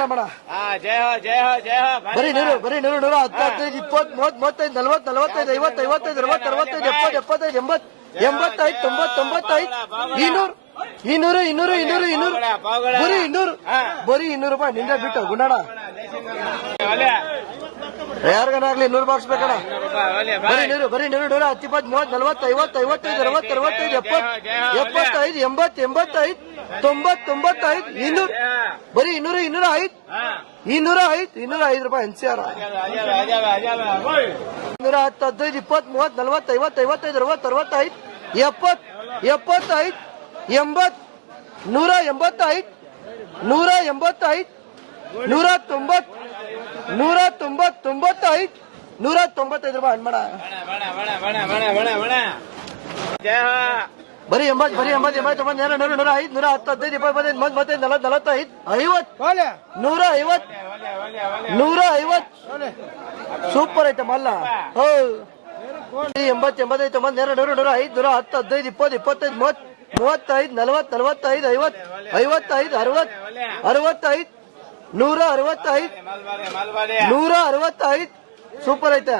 ಮಾರಾಟ ಮಾಡ. ಬರೀ ನೂರು 10, 15, 20, 30, 35, 40, 45, 50, 55, 60, 65, 70, 75, 80, 85, 200, ಬರೀ 200 ರೂಪಾಯಿ ನಿಂದ ಬಿಟ್ಟು ಗುಂಡಣ ಯಾರಿಗನಾಗ್ಲಿ 200 ಬಾಕ್ಸ್ ಬೇಕಣ. ಬರೀ 100, 10, 20, 30, 40, 50, 55, 60, 65, 70, 75, 80, 85, 90, 95, 200 ಬರೀ 205 ರೂಪಾಯಿ ಎನ್ಸಿಆರ್. 110, 15, 20, 30, 40, 50, 55, 60, 65, 70, 75, 185, 195 ರೂಪಾಯಿ ಹಣ್ಮಣ. ಬರೀ 80, 90, 100, 105, 110, 15, 20, 30, 40, 50, 150 ಐತೆ ಮಲ್ಲ. 80, 85, 90, 100, 105, 110, 15, 20, 25, 30, 35, 40, 45, 50, 55, 60, 65, 165 ಸೂಪರ್ ಐತೆ.